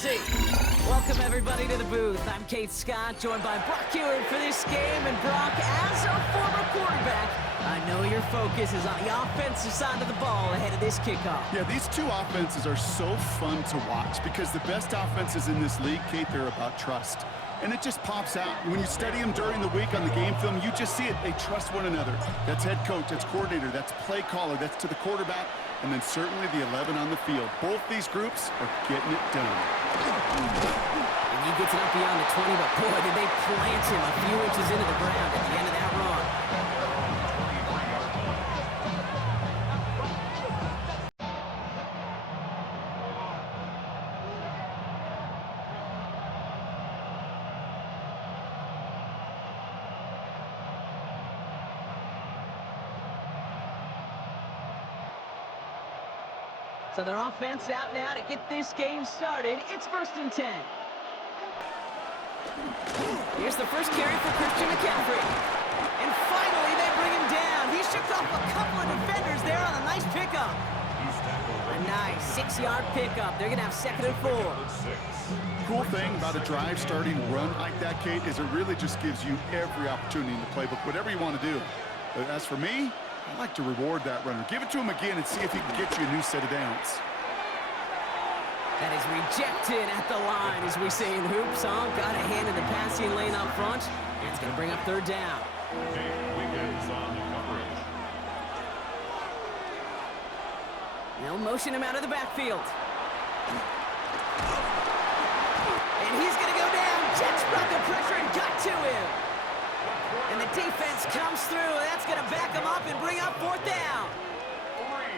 Jersey. Welcome, everybody, to the booth. I'm Kate Scott, joined by Brock Hewitt for this game. And Brock, as a former quarterback, I know your focus is on the offensive side of the ball ahead of this kickoff. Yeah, these two offenses are so fun to watch because the best offenses in this league, Kate, they're about trust. And it just pops out. When you study them during the week on the game film, you just see it. They trust one another. That's head coach, that's coordinator, that's play caller, that's to the quarterback, and then certainly the 11 on the field. Both these groups are getting it done. And he gets it up beyond the 20, but boy, did they plant him a few inches into the ground at the end of that run. So their offense out now to get this game started. It's 1st and 10. Here's the first carry for Christian McCaffrey. And finally, they bring him down. He shook off a couple of defenders there on a nice pickup. A nice 6-yard pickup. They're going to have 2nd and 4. Cool thing about a drive starting run like that, Kate, is it really just gives you every opportunity in the playbook, whatever you want to do. But as for me, I like to reward that runner. Give it to him again and see if he can get you a new set of downs. That is rejected at the line, as we say in hoops. Got a hand in the passing lane up front, and it's going to bring up 3rd down. They'll motion him out of the backfield. And he's going to go down. Jets brought the pressure and got to him. And the defense comes through. That's going to back him up and bring up 4th down.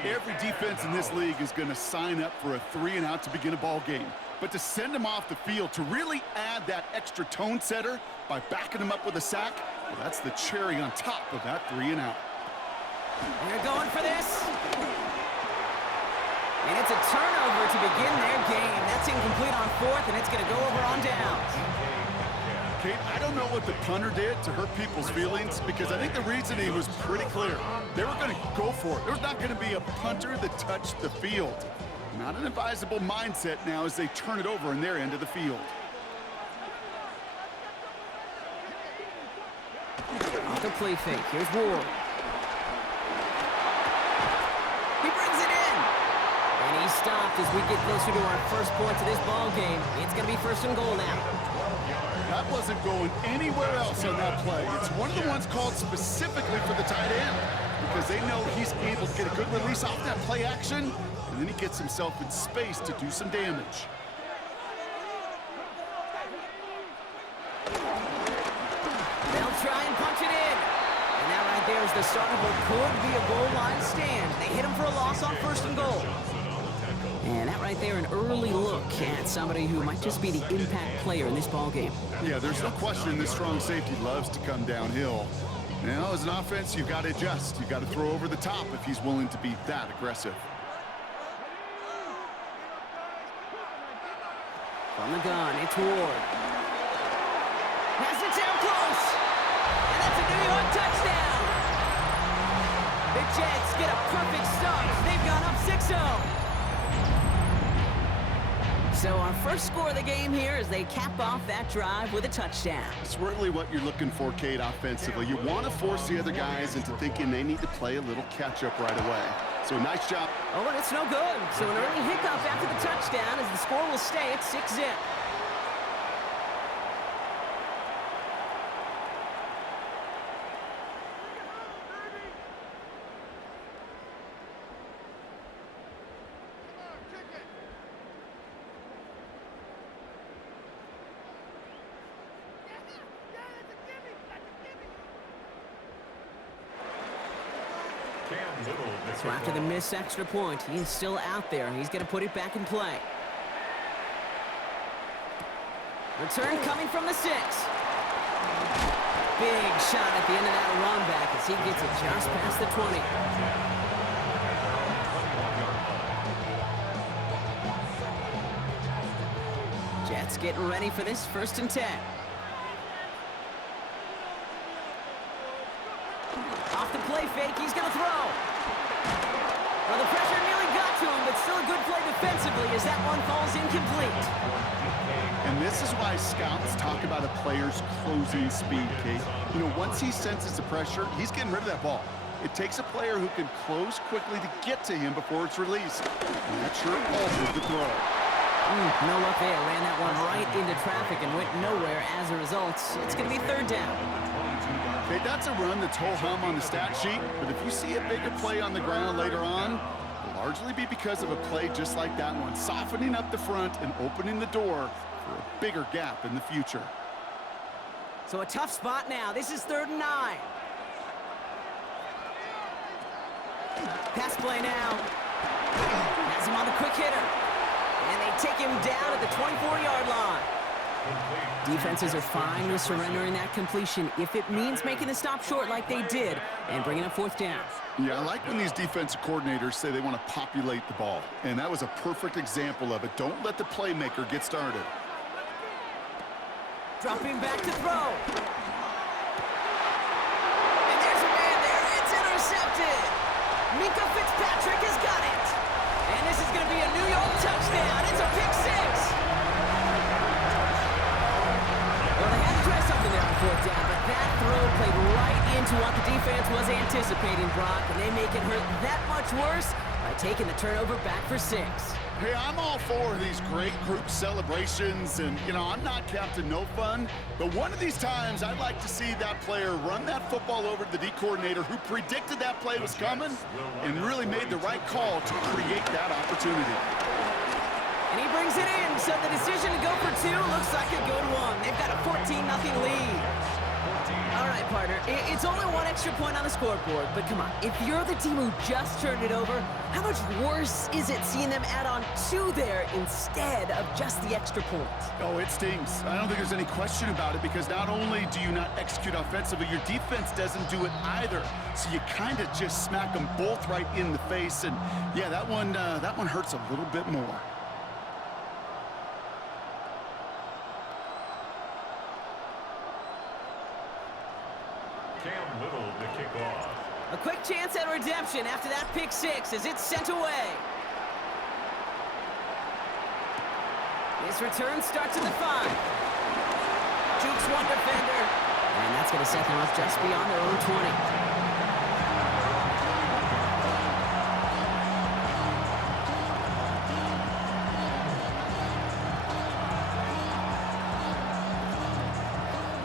Every defense in this league is going to sign up for a 3-and-out to begin a ball game. But to send him off the field, to really add that extra tone setter by backing him up with a sack, well, that's the cherry on top of that 3-and-out. They're going for this. And it's a turnover to begin their game. That's incomplete on 4th, and it's going to go over on downs. Kate, I don't know what the punter did to hurt people's feelings because I think the reasoning was pretty clear. They were going to go for it. There's not going to be a punter that touched the field. Not an advisable mindset now as they turn it over in their end of the field. Off the play fake. Here's Ward. He brings it in. And he's stopped as we get closer to our first points of this ball game. It's going to be 1st and goal now. That wasn't going anywhere else on that play. It's one of the ones called specifically for the tight end because they know he's able to get a good release off that play action, and then he gets himself in space to do some damage. They'll try and punch it in. And that right there is the start of what could be a goal line stand. They hit him for a loss on 1st and goal. And that right there, an early look at somebody who might just be the impact player in this ball game. Yeah, there's no question this strong safety loves to come downhill. Now, as an offense, you've got to adjust. You've got to throw over the top if he's willing to be that aggressive. From the gun, it's Ward. Pass it down close. And that's a New York touchdown. The Jets get a perfect start. They've gone up 6-0. So our first score of the game here as they cap off that drive with a touchdown. It's really what you're looking for, Kate, offensively. You want to force the other guys into thinking they need to play a little catch-up right away. So nice job. Oh, and it's no good. So an early hiccup after the touchdown as the score will stay at 6-0. So after the missed extra point, he is still out there. He's going to put it back in play. Return coming from the 6. Big shot at the end of that run back as he gets it just past the 20. Jets getting ready for this 1st and 10. Off the play fake, he's going to throw. Well, the pressure nearly got to him, but still a good play defensively as that one falls incomplete. And this is why scouts talk about a player's closing speed, Kate. You know, once he senses the pressure, he's getting rid of that ball. It takes a player who can close quickly to get to him before it's released. And that sure altered the throw. No luck there. Ran that one right into traffic and went nowhere as a result. It's going to be third down. Okay, that's a run that's ho-hum on the stat sheet, but if you see a bigger play on the ground later on, it'll largely be because of a play just like that one, softening up the front and opening the door for a bigger gap in the future. So a tough spot now. This is 3rd and 9. Pass play now. Has him on the quick hitter. And they take him down at the 24-yard line. Defenses are fine with surrendering that completion if it means making the stop short like they did and bringing up 4th down. Yeah, I like when these defensive coordinators say they want to populate the ball, and that was a perfect example of it. Don't let the playmaker get started. Dropping back to throw. And there's a man there. It's intercepted. Minkah Fitzpatrick has got it. And this is going to be a New York touchdown. It's a pick 6. Well, they had to try something there on 4th down, but that throw played right into what the defense was anticipating, Brock, and they make it hurt that much worse by taking the turnover back for 6. Hey, I'm all for these great group celebrations, and, you know, I'm not Captain No Fun, but one of these times I'd like to see that player run that football over to the D coordinator who predicted that play was coming and really made the right call to create that opportunity. And he brings it in, so the decision to go for 2 looks like a good one. They've got a 14-0 lead. All right, partner, it's only 1 extra point on the scoreboard, but come on, if you're the team who just turned it over, how much worse is it seeing them add on 2 there instead of just the extra point? Oh, it stings. I don't think there's any question about it because not only do you not execute offensively, your defense doesn't do it either. So you kind of just smack them both right in the face, and yeah, that one hurts a little bit more. Cam Little to kick off. A quick chance at redemption after that pick 6 as it's sent away. His return starts at the 5. Jukes one defender. And that's going to set them up just beyond their own 20.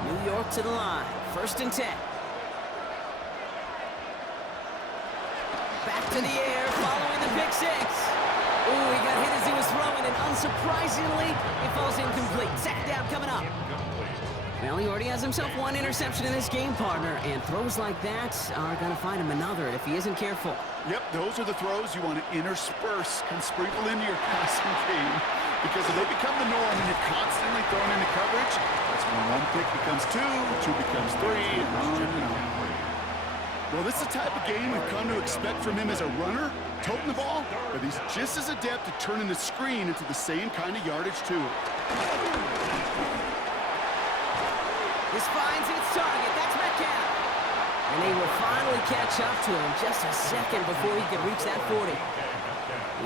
New York to the line. 1st and 10. Back to the air, following the pick 6. Ooh, he got hit as he was throwing, and unsurprisingly, it falls incomplete. 2nd down coming up. Well, he already has himself 1 interception in this game, partner, and throws like that are going to find him another if he isn't careful. Yep, those are the throws you want to intersperse and sprinkle into your passing game because if they become the norm and you're constantly thrown into coverage, that's when 1 pick becomes 2, 2 becomes 3, and on and on. Well, this is the type of game we've come to expect from him as a runner, toting the ball, but he's just as adept at turning the screen into the same kind of yardage, too. This finds its target. That's Metcalf. And they will finally catch up to him just a second before he could reach that 40.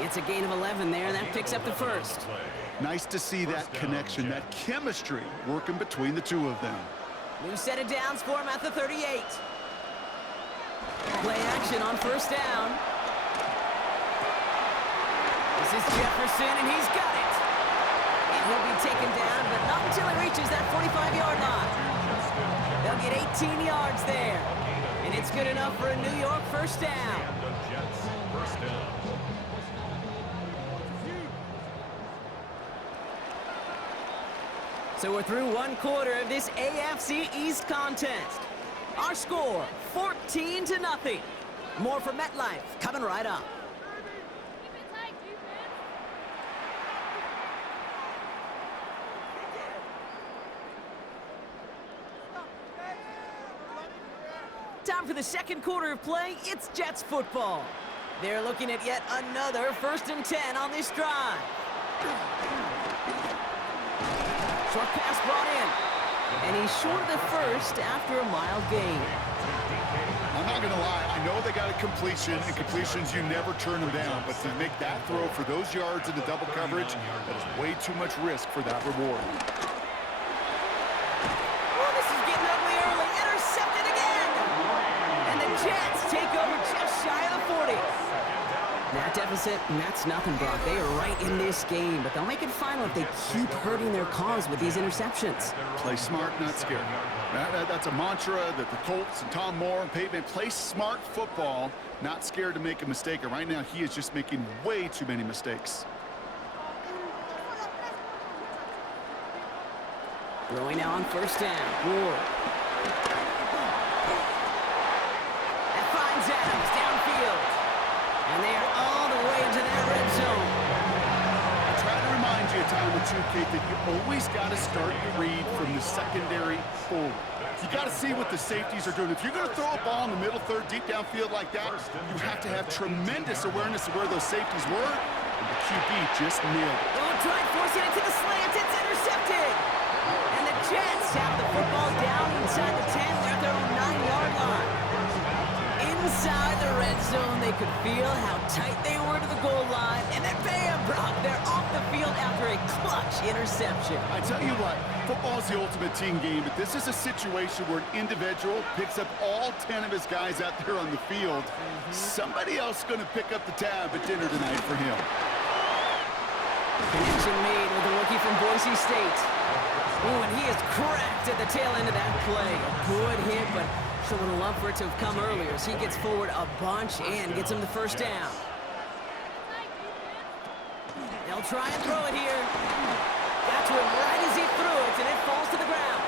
It's a gain of 11 there. That picks up the 1st. Nice to see that connection, that chemistry working between the 2 of them. New set of downs for him at the 38. Play action on 1st down. This is Jefferson, and he's got it. And he'll be taken down, but not until he reaches that 45-yard line. They'll get 18 yards there. And it's good enough for a New York 1st down. So we're through 1 quarter of this AFC East contest. Our score, 14-0. More from MetLife coming right up. Time for the 2nd quarter of play. It's Jets football. They're looking at yet another 1st and 10 on this drive. Short pass brought in. And he's short of the 1st after a mild gain. I'm not going to lie. I know they got a completion, and completions, you never turn them down. But to make that throw for those yards into double coverage, that is way too much risk for that reward. Oh, this is getting ugly early. Intercepted again. And the Jets take over just shy of the 40. That deficit, that's nothing, Brock. They are right in this game, but they'll make it final if they keep hurting their cause with these interceptions. Play smart, not scared. That's a mantra that the Colts and Tom Moore and Peyton play smart football, not scared to make a mistake. And right now, he is just making way too many mistakes. Throwing now on first down. Ward. That finds Adams downfield. And they are all the way into that red zone. I try to remind you a time or two, Kate, that you always got to start your read from the secondary forward. You got to see what the safeties are doing. If you're going to throw a ball in the middle third, deep downfield like that, you have to have tremendous awareness of where those safeties were, and the QB just nailed it. Oh, trying forcing it to the slant. It's intercepted. And the Jets have the football down inside the 10. They're at their own 9-yard line. Inside the red zone, they could feel how tight they were to the goal line. And then bam, Brock, they're off the field after a clutch interception. I tell you what, football is the ultimate team game, but this is a situation where an individual picks up all 10 of his guys out there on the field. Somebody else is going to pick up the tab at dinner tonight for him. Connection made with the rookie from Boise State. Oh, and he is cracked at the tail end of that play. A good hit, but sure would have loved for it to have come earlier as he gets forward a bunch and gets him the first down. They'll try and throw it here. Got to him right as he threw it, and it falls to the ground.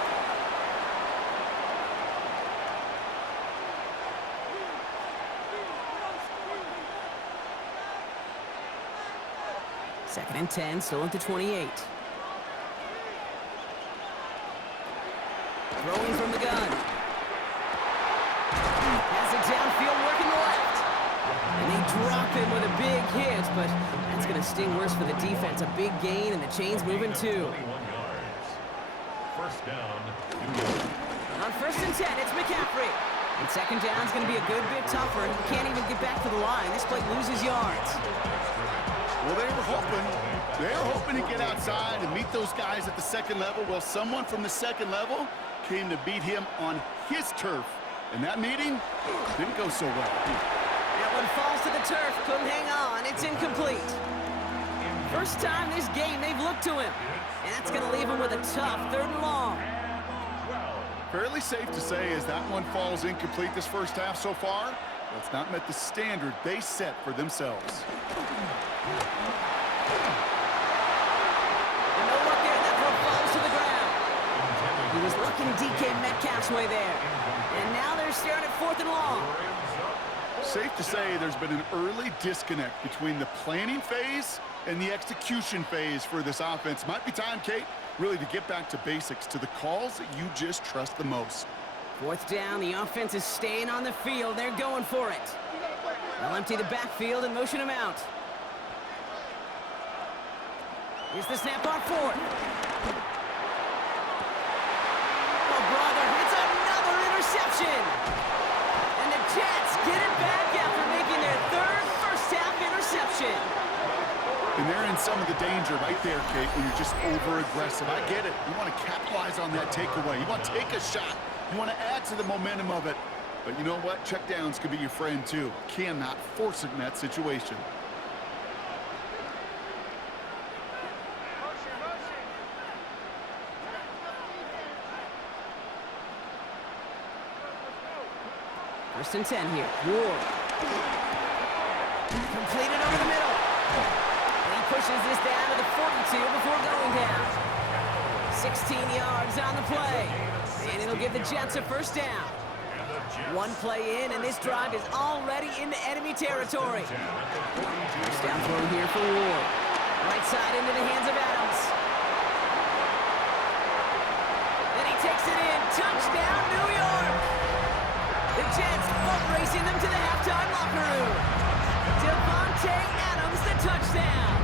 Second and 10, still at the 28. Throwing from the gun. Has it downfield, working the left. And they drop him with a big hit, but that's going to sting worse for the defense. A big gain, and the chain's moving too. First down. On first and 10, it's McCaffrey. And second down's going to be a good bit tougher. He can't even get back to the line. This play loses yards. Well, they were hoping to get outside and meet those guys at the second level. Well, someone from the second level came to beat him on his turf. And that meeting didn't go so well. That one falls to the turf. Couldn't hang on. It's incomplete. First time this game they've looked to him. And that's going to leave him with a tough 3rd and long. Fairly safe to say as that one falls incomplete this first half so far, that's not met the standard they set for themselves. And no luck there. That one falls to the ground. He was looking DK Metcalf's way there. And now they're staring at 4th and long. Safe to say there's been an early disconnect between the planning phase and the execution phase for this offense. Might be time, Kate, really to get back to basics, to the calls that you just trust the most. 4th down, the offense is staying on the field. They're going for it. They'll empty the backfield and motion him out. Here's the snap on 4th. Oh, brother, it's another interception. And the Jets get it back after making their 3rd first-half interception. And they're in some of the danger right there, Kate, when you're just over-aggressive. I get it. You want to capitalize on that takeaway. You want to take a shot. You want to add to the momentum of it. But you know what? Checkdowns can be your friend, too. Cannot force it in that situation. First and 10 here. Ward. Completed over the middle. And he pushes this down to the 42 before going down. 16 yards on the play. And it'll give the Jets a first down. One play in, and this drive is already into enemy territory. First down throw here for Ward. Right side into the hands of Adams. Then he takes it in. Touchdown, New York! The Jets boat racing them to the halftime locker room. Devontae Adams, the touchdown.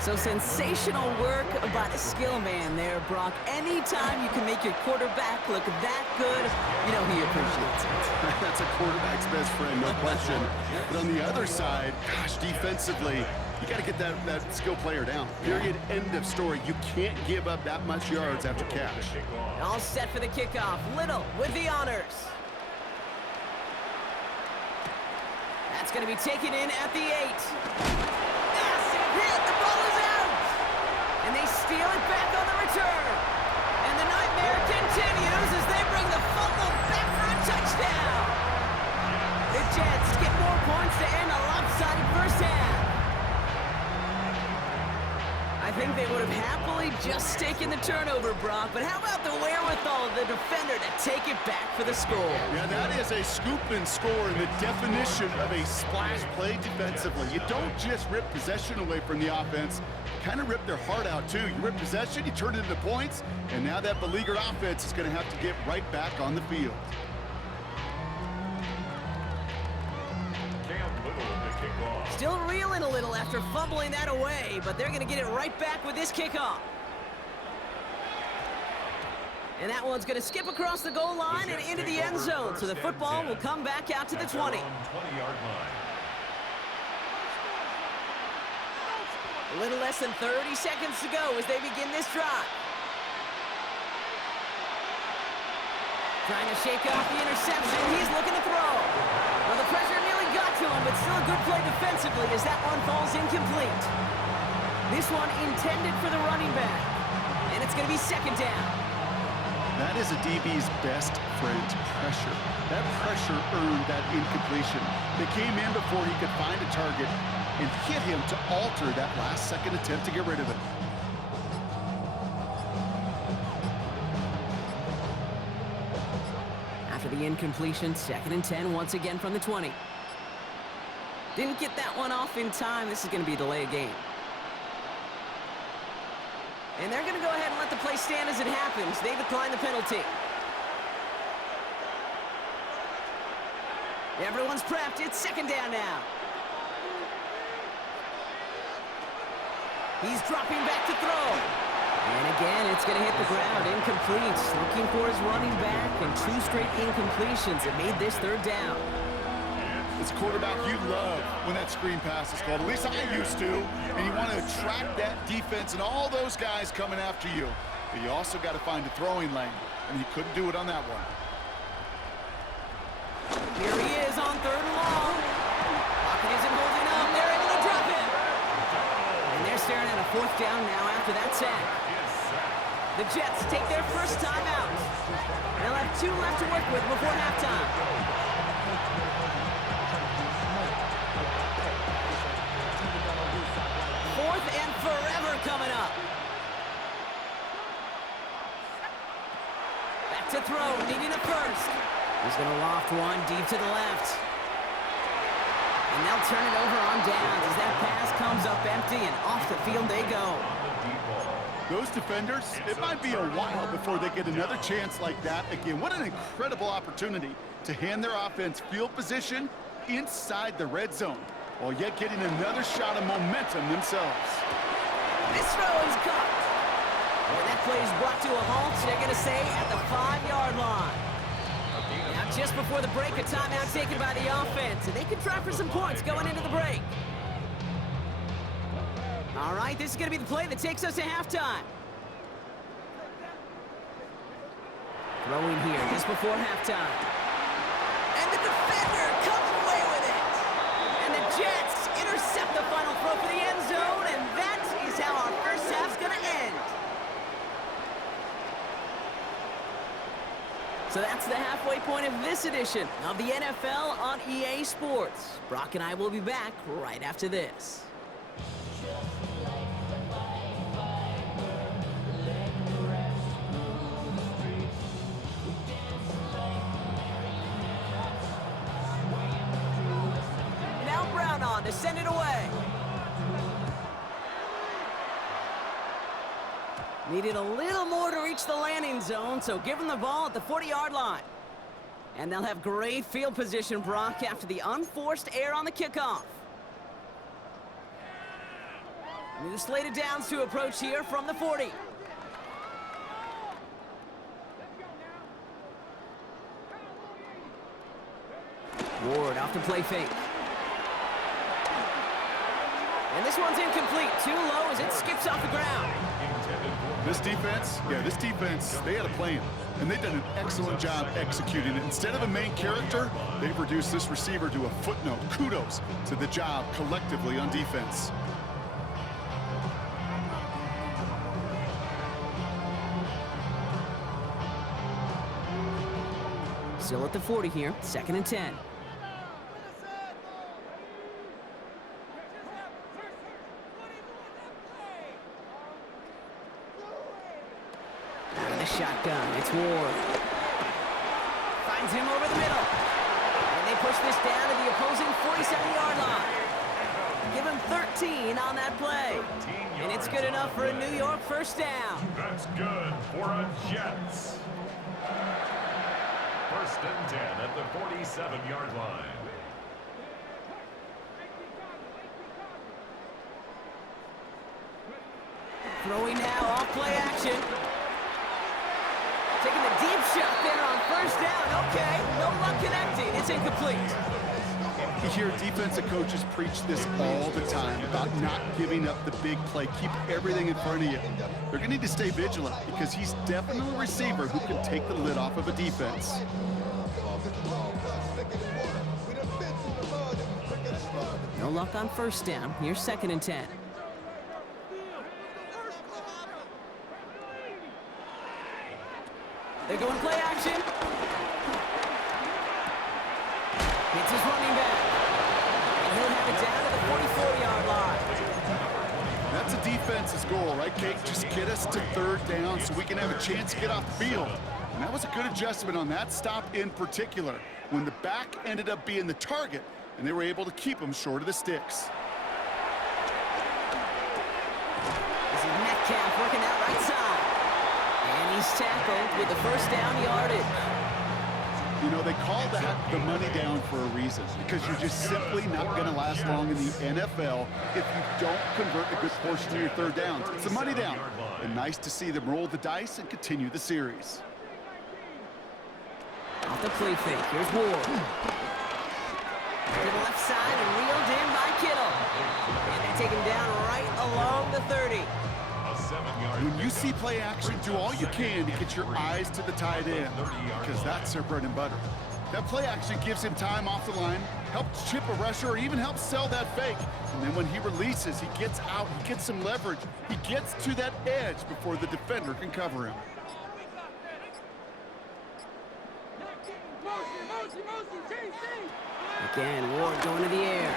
So sensational work by the skill man there, Brock. Anytime you can make your quarterback look that good, you know he appreciates it. That's a quarterback's best friend, no question. But on the other side, gosh, defensively, you got to get that skill player down. Period, end of story. You can't give up that much yards after catch. All set for the kickoff. Little with the honors. That's going to be taken in at the 8. Hit, the ball is out! And they steal it back on the return. And the nightmare continues as they bring the fumble back for a touchdown. The Jets get more points to end a lopsided first half. I think they would have happily just taken the turnover, Brock, but how about the wherewithal of the defender to take it back for the score? Yeah, that is a scoop and score in the definition of a splash play defensively. You don't just rip possession away from the offense, kind of rip their heart out too. You rip possession, you turn it into points, and now that beleaguered offense is going to have to get right back on the field. Still reeling a little after fumbling that away, but they're going to get it right back with this kickoff. And that one's going to skip across the goal line and into the end zone, so the football will come back out to the 20. A little less than 30 seconds to go as they begin this drive. Trying to shake off the interception. He's looking to throw. Well, the pressure nearly got to him, but still a good play defensively as that one falls incomplete. This one intended for the running back. And it's going to be second down. That is a DB's best friend, pressure. That pressure earned that incompletion. They came in before he could find a target and hit him to alter that last-second attempt to get rid of it. After the incompletion, 2nd and 10 once again from the 20. Didn't get that one off in time. This is going to be a delay of game. And they're going to go ahead and let the play stand as it happens. They decline the penalty. Everyone's prepped. It's second down now. He's dropping back to throw. And again, it's going to hit the ground. Incomplete. Looking for his running back, and 2 straight incompletions. It made this third down. It's a quarterback you love when that screen pass is called. At least I used to. And you want to attract that defense and all those guys coming after you. But you also got to find a throwing lane. And he couldn't do it on that one. Here he is on 3rd and long. Pocket isn't holding up. They're able to drop it. And they're staring at a 4th down now after that sack. The Jets take their first time out. They'll have 2 left to work with before halftime. 4th and forever coming up. Back to throw, needing a first. He's going to loft one deep to the left. And they'll turn it over on downs as that pass comes up empty, and off the field they go. Those defenders, it might be a while before they get another chance like that again. What an incredible opportunity to hand their offense field position inside the red zone, while yet getting another shot of momentum themselves. This throw is caught. And that play is brought to a halt, they're going to say, at the 5-yard line. Now, just before the break, a timeout taken by the offense, and they can try for some points going into the break. All right, this is going to be the play that takes us to halftime. Throwing here just before halftime. And the defender comes away with it. And the Jets intercept the final throw for the end zone, and that is how our first half's going to end. So that's the halfway point of this edition of the NFL on EA Sports. Brock and I will be back right after this. Now Brown on to send it away. Needed a little more to reach the landing zone, so give them the ball at the 40-yard line. And they'll have great field position, Brock, after the unforced error on the kickoff. New slate of downs to approach here from the 40. Ward off to play fake. And this one's incomplete. Too low as it skips off the ground. This defense, they had a plan. And they've done an excellent job executing it. Instead of a main character, they've reduced this receiver to a footnote. Kudos to the job collectively on defense. Still at the 40 here, 2nd and 10. Out of the shotgun, it's Ward. Finds him over the middle. And they push this down to the opposing 47-yard line. Give him 13 on that play. And it's good enough for a New York first down. That's good for a Jets. 1st and 10 at the 47-yard line. Throwing now off play action. Taking the deep shot there on 1st down. Okay, no luck connecting. It's incomplete. You hear defensive coaches preach this all the time about not giving up the big play. Keep everything in front of you. They're going to need to stay vigilant because he's definitely a receiver who can take the lid off of a defense. No luck on 1st down. Here's 2nd and 10. They're going play action. Hits his running back. And he'll have it down to the 44-yard line. That's a defense's goal, right, Kate? Just get us to 3rd down so we can have a chance to get off the field. And that was a good adjustment on that stop in particular, when the back ended up being the target, and they were able to keep him short of the sticks. This is Metcalf working that right side. And he's tackled with the 1st down yardage. You know, they call that the money down for a reason, because you're just simply not going to last long in the NFL if you don't convert a good portion of your 3rd downs. It's the money down. And nice to see them roll the dice and continue the series. Off the play fake. Here's Ward. To the left side and reeled in by Kittle. And they take him down right along the 30. When you see play action, do all you can to get your eyes to the tight end, because that's their bread and butter. That play action gives him time off the line, helps chip a rusher, or even helps sell that fake. And then when he releases, he gets out, he gets some leverage. He gets to that edge before the defender can cover him. Again, Ward going to the air.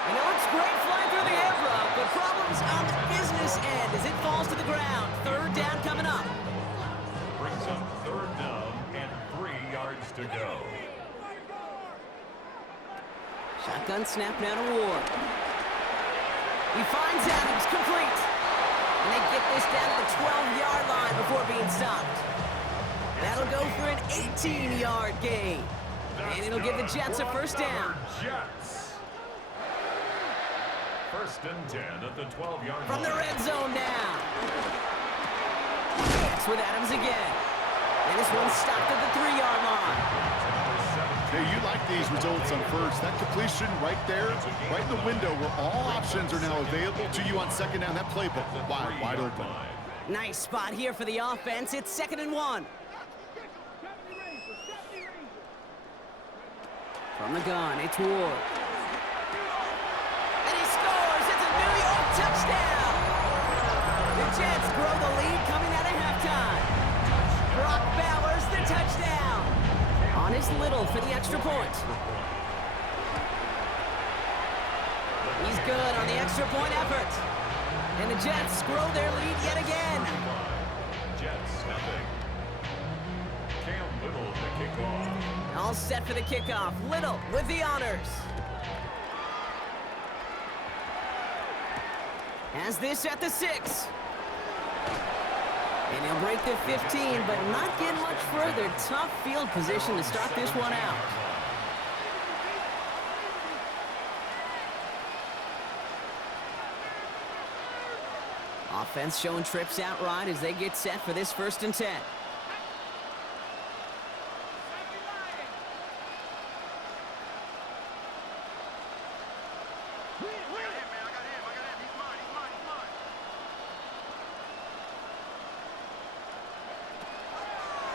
And it looks great flying through the air, bro, but problems on the business end as it falls to the ground. 3rd down coming up. Brings up 3rd down and 3 yards to go. Shotgun snap now to Ward. He finds Adams, complete. And they get this down to the 12-yard line before being stopped. That'll go for an 18-yard gain. And it'll give the Jets a 1st down. Jets. 1st and 10 at the 12-yard line. From the red zone now. That's with Adams again. And this one's stopped at the 3-yard line. Hey, you like these results on 1st. That completion right there, right in the window where all options are now available to you on 2nd down. That playbook wide open. Nice spot here for the offense. It's 2nd and 1. From the gun, it's Ward. And he scores! It's a New York touchdown! The Jets grow the lead coming out of halftime. Brock Bowers, the touchdown! On his Little for the extra point. He's good on the extra point effort. And the Jets grow their lead yet again. Jets nothing. Cam Little to kick off. All set for the kickoff. Little with the honors. Has this at the 6. And he'll break the 15, but not get much further. Tough field position to start this one out. Offense showing trips out right as they get set for this 1st and 10.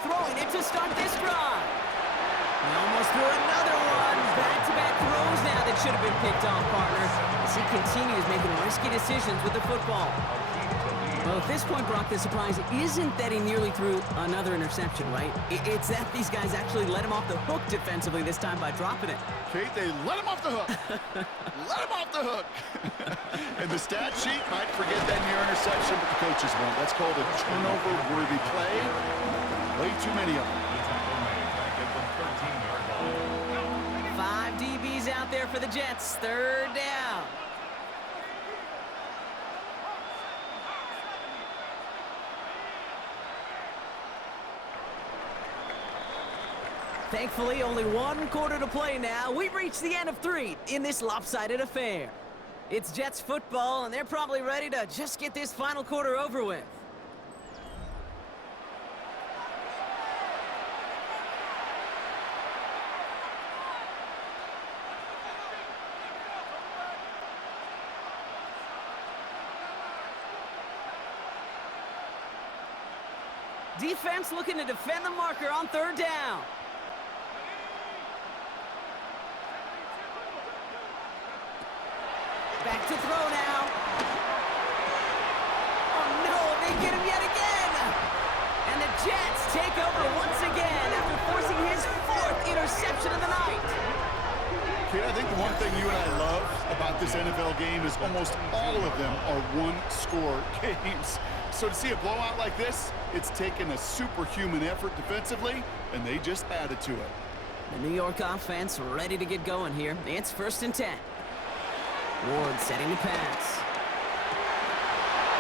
Throwing it to start this drive. He almost threw another one. Back-to-back throws now that should have been picked off, partner, as he continues making risky decisions with the football. Well, at this point, Brock, the surprise isn't that he nearly threw another interception, right? It's that these guys actually let him off the hook defensively this time by dropping it. Kate, they let him off the hook. Let him off the hook. And the stat sheet might forget that near interception, but the coaches won't. That's called a turnover-worthy play. Way too many of them. 5 DBs out there for the Jets. 3rd down. Thankfully, only 1 quarter to play now. We've reached the end of 3 in this lopsided affair. It's Jets football, and they're probably ready to just get this final quarter over with. Defense looking to defend the marker on 3rd down. Back to throw now. Oh no, they get him yet again. And the Jets take over once again after forcing his 4th interception of the night. Kate, I think the one thing you and I love about this NFL game is almost all of them are one-score games. So to see a blowout like this, it's taken a superhuman effort defensively, and they just added to it. The New York offense ready to get going here. It's 1st and 10. Ward setting the pass.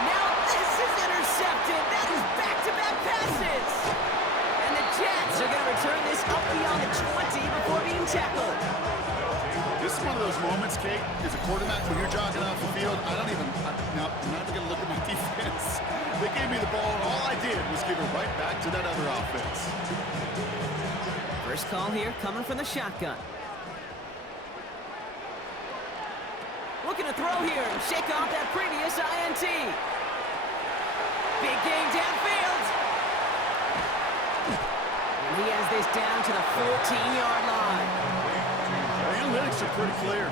Now this is intercepted. That is back-to-back passes. And the Jets are going to return this up beyond the 20 before being tackled. This is one of those moments, Kate, as a quarterback, when you're jogging off the field, I'm not even going to look at my defense. They gave me the ball, and all I did was give it right back to that other offense. First call here coming from the shotgun. Looking to throw here and shake off that previous INT. Big gain downfield. And he has this down to the 14-yard line. The analytics are pretty clear.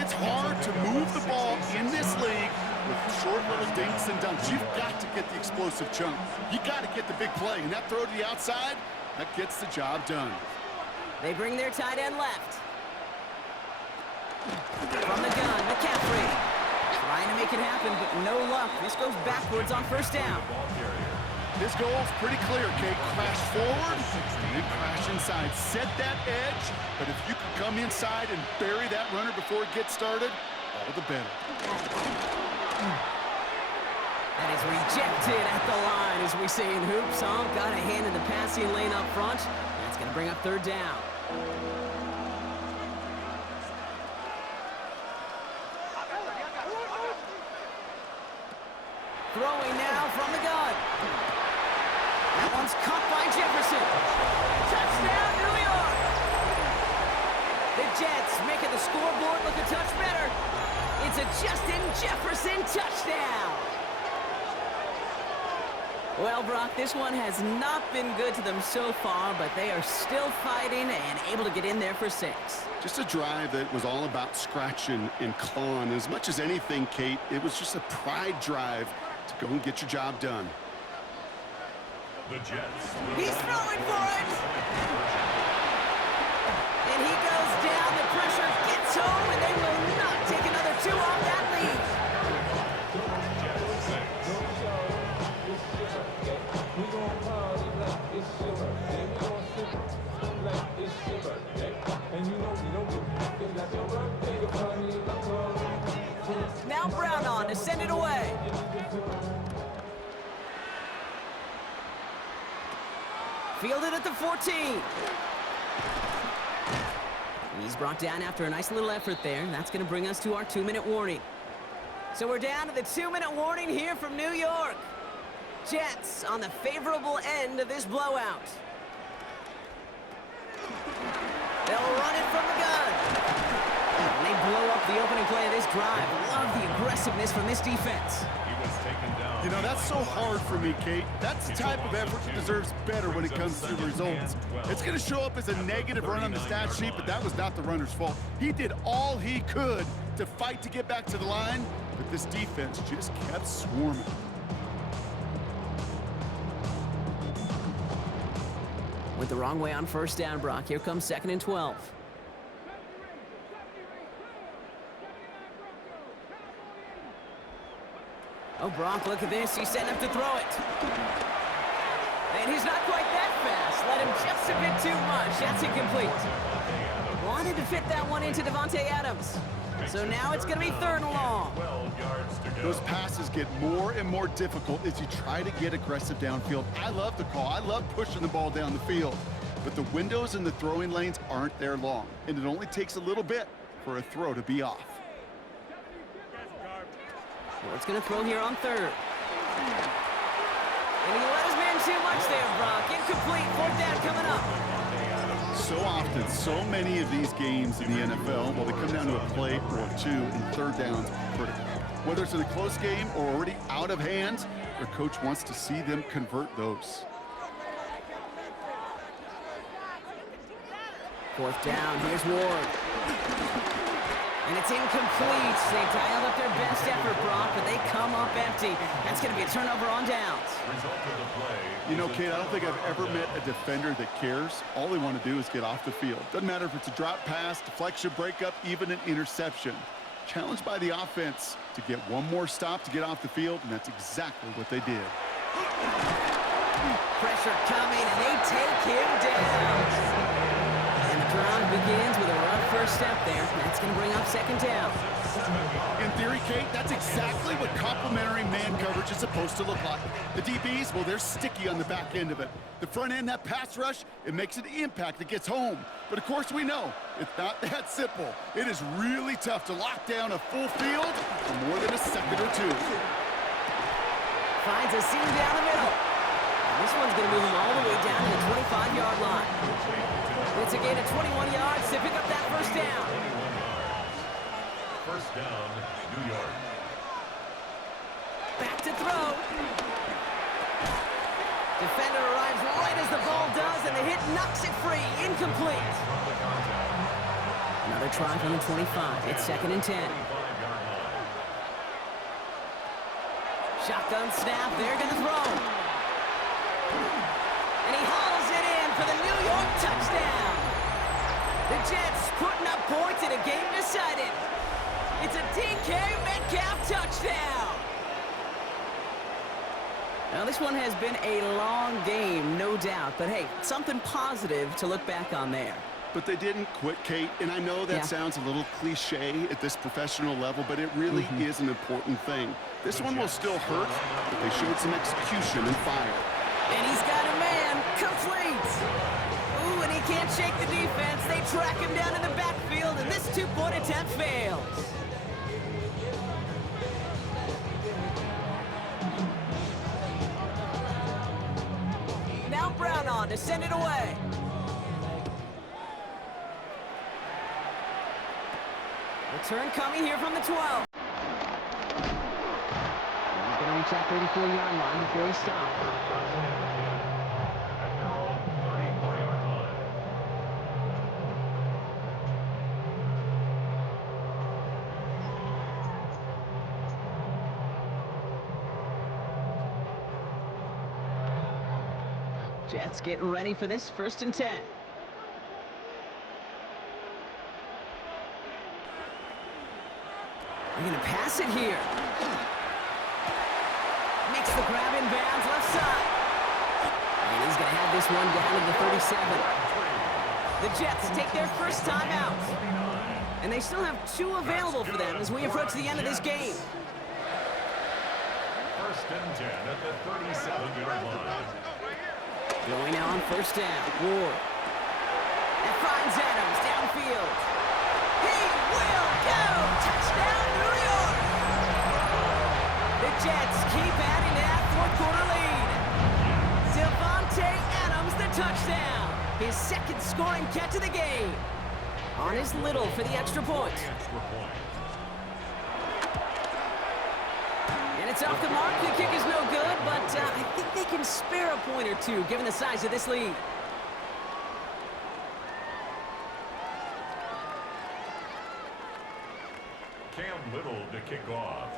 It's hard to move the ball in this league with short little dinks and dunks. You've got to get the explosive chunk. You got to get the big play. And that throw to the outside, that gets the job done. They bring their tight end left. From the gun, McCaffrey. Trying to make it happen, but no luck. This goes backwards on 1st down. This goal's pretty clear, Kate. Crash forward, and then crash inside. Set that edge, but if you can come inside and bury that runner before it gets started, all the better. That is rejected at the line, as we say in hoops. Oh, got a hand in the passing lane up front. That's going to bring up 3rd down. Throwing now from the gun. That one's caught by Jefferson. Touchdown, New York! The Jets making the scoreboard look a touch better. It's a Justin Jefferson touchdown. Well, Brock, this one has not been good to them so far, but they are still fighting and able to get in there for 6. Just a drive that was all about scratching and clawing. As much as anything, Kate, it was just a pride drive to go and get your job done. The Jets. He's throwing for it! And he goes down, the pressure gets home, and they will not take another 2 off that lead. Now Brown on to send it away. Fielded at the 14. He's brought down after a nice little effort there. That's going to bring us to our 2-minute warning. So we're down to the 2-minute warning here from New York. Jets on the favorable end of this blowout. They'll run it from the gun. And they blow up the opening play of this drive. Love the aggressiveness from this defense. He was taken down. You know, that's so hard for me, Kate. That's the type of effort that deserves better when it comes to results. It's going to show up as a negative run on the stat sheet, but that was not the runner's fault. He did all he could to fight to get back to the line, but this defense just kept swarming. Went the wrong way on first down, Brock. Here comes 2nd and 12. Oh, Brock, look at this. He's setting up to throw it. And he's not quite that fast. Let him just a bit too much. That's incomplete. Wanted to fit that one into Davante Adams. So now it's going to be 3rd and long. 12 yards to go. Those passes get more and more difficult as you try to get aggressive downfield. I love the call. I love pushing the ball down the field. But the windows in the throwing lanes aren't there long, and it only takes a little bit for a throw to be off. Ward's going to throw here on 3rd. And he let his man too much there, Brock. Incomplete. 4th down coming up. So often, so many of these games in the NFL, well, they come down to a play or two, and 3rd downs are critical. Whether it's in a close game or already out of hand, their coach wants to see them convert those. 4th down, here's Ward. And it's incomplete. They dialed up their best effort, Brock, but they come up empty. That's going to be a turnover on downs. Result of the play. You know, Kate, I don't think I've ever met a defender that cares. All they want to do is get off the field. Doesn't matter if it's a drop pass, deflection, breakup, even an interception. Challenged by the offense to get one more stop to get off the field, and that's exactly what they did. Pressure coming, and they take him down. And the drive begins with a rough first step there. That's going to bring up 2nd down. In theory, Kate, that's exactly what complementary man coverage is supposed to look like. The DBs, well, they're sticky on the back end of it. The front end, that pass rush, it makes an impact that gets home. But of course we know, it's not that simple. It is really tough to lock down a full field for more than a second or two. Finds a seam down the middle. And this one's going to move him all the way down to the 25-yard line. It's a gain of 21 yards to pick up that 1st down. 1st down, New York. Back to throw. Defender arrives right as the ball does, and the hit knocks it free. Incomplete. Another try from the 25. It's 2nd and 10. Shotgun snap. They're going to throw. And he hauls it in for the New York touchdown. The Jets putting up points in a game decided. It's a DK Metcalf touchdown. Now, this one has been a long game, no doubt. But, hey, something positive to look back on there. But they didn't quit, Kate, and I know that sounds a little cliche at this professional level, but it really is an important thing. This one will still hurt, but they showed some execution and fire. And he's got a man, complete. Ooh, and he can't shake the defense. They track him down in the backfield, and this 2-point attempt fails. Now Brown on to send it away. Return coming here from the 12. He's going to reach that 34-yard line before he stops. Jets getting ready for this 1st and 10. They're going to pass it here. Makes the grab in bounds left side. And he's going to have this one down to the 37. The Jets take their first time out. And they still have 2 available for them as we approach the end of this game. 1st and 10 at the 37-yard line. Going now on 1st down. Ward. That finds Adams downfield. He will go! Touchdown, New York! Jets keep adding to that fourth-quarter lead. Devontae Adams, the touchdown. His second scoring catch of the game. On his Little for the extra point. And it's off the mark. The kick is no good, but I think they can spare a point or two given the size of this lead. Cam Little to kick off.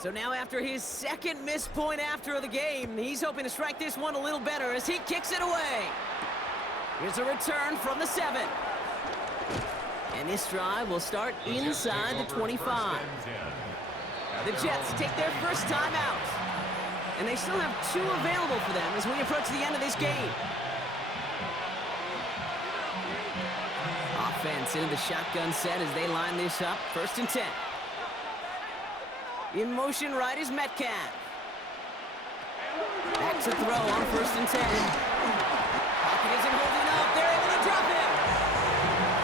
So now after his second missed point after the game, he's hoping to strike this one a little better as he kicks it away. Here's a return from the 7. And this drive will start inside the 25. The Jets take their first time out. And they still have 2 available for them as we approach the end of this game. Offense into the shotgun set as they line this up. 1st and 10. In motion right is Metcalf. Back to throw on 1st and 10. Pocket isn't holding up. They're able to drop him.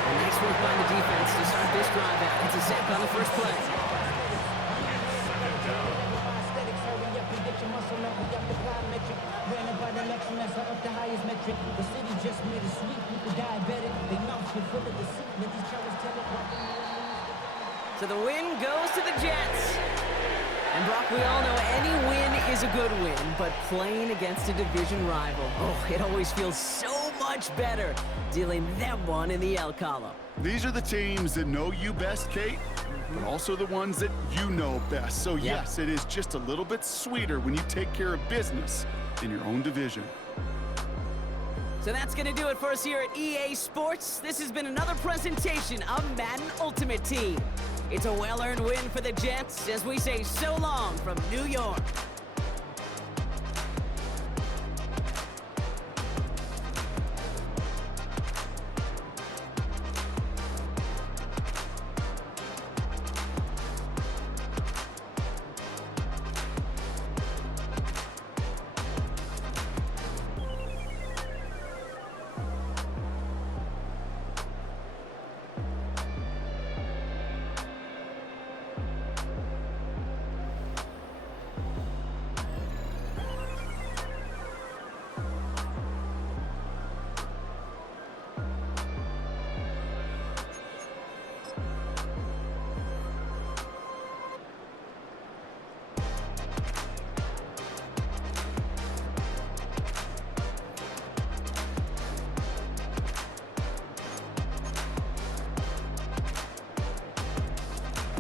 And nice work by the defense to start this drive out. It's a sack on the first play. So the win goes to the Jets. And Brock, we all know any win is a good win, but playing against a division rival, oh, it always feels so much better dealing them one in the L column. These are the teams that know you best, Kate, but also the ones that you know best. So yes, it is just a little bit sweeter when you take care of business in your own division. So that's going to do it for us here at EA Sports. This has been another presentation of Madden Ultimate Team. It's a well-earned win for the Jets as we say so long from New York.